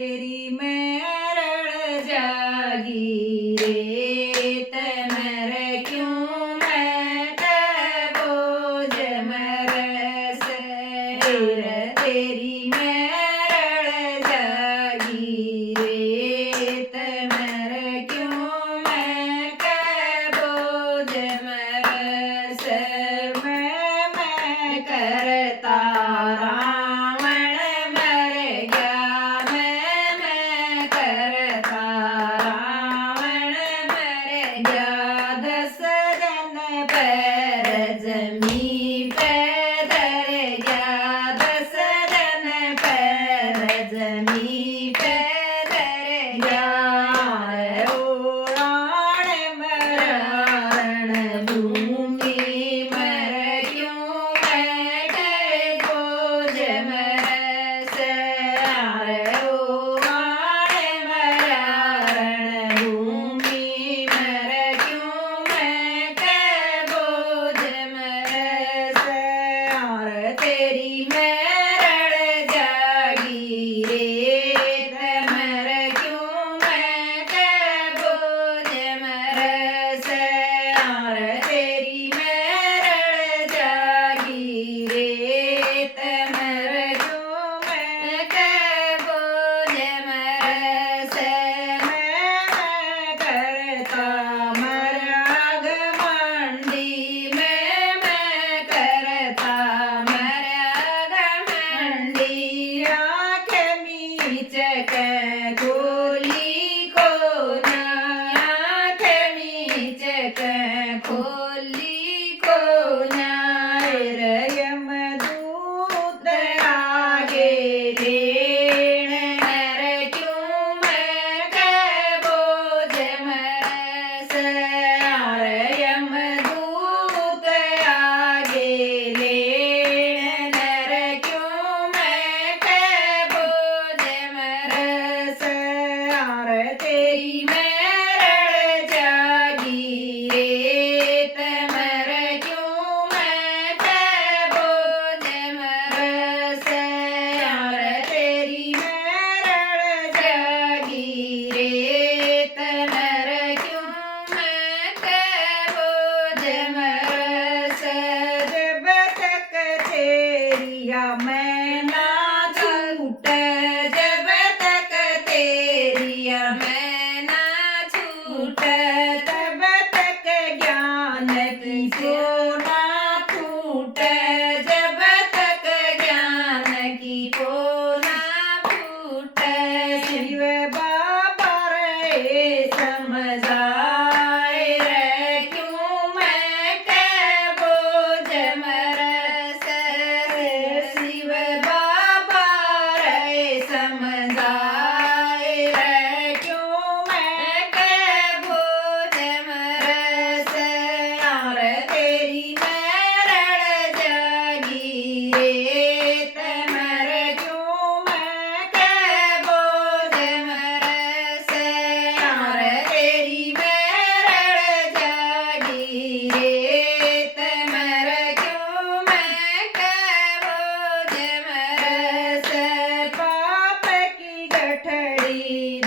तेरी मेरड़ जागी रे तमर क्यों मैं बोझ मरस तेरी मेरड़ जागी रे तमर क्यों मैं बोझ मरस मैं करता रावण मर गया मैं करता रावण मर गया 10 जन पैर जमी पे धर गया 10 जन पैर जमी पे धर गया ओराण मरण भूमि मर क्यों मैं बोझ मरस ओराण मरण भूमि मर क्यों मैं बोझ मरस तेरी मेरड़ जागी रे तमर क्यों मैं बोझ मरस तेरी मेरड़ जागी रे तमर क्यों मैं बोझ मरस मैं करता मराग मंडी मैं करता मराग मंडी आँख मीचक खोली को ना आँख मीचक खोली को ना यमदूत आगे लेण नर क्यों मैं बोझ मरस यमदूत आगे लेण नर क्यों मैं बोझ मरस तेरी मेरड़ जागी रे तमर क्यों मैं बोझ मरस तेरी मेरड़ जागी रे तमर क्यों मैं बोझ मरस जब तक तेरिया मैं ना छूट जब तक तेरिया मैं ना छूट तब तक ज्ञान की सोना फूट जब तक ज्ञान की पोना फूट शिव बाबा रे समझाए रे क्यों मैं बोझ मरस शिव बाबा रे समझाए रे क्यों मैं बोझ मरस तेरी मेरड़ जागी रे तमर क्यों मैं बोझ मरस तेरी मेरड़ जागी रे तमर क्यों मैं बोझ मरस पाप की गठड़ी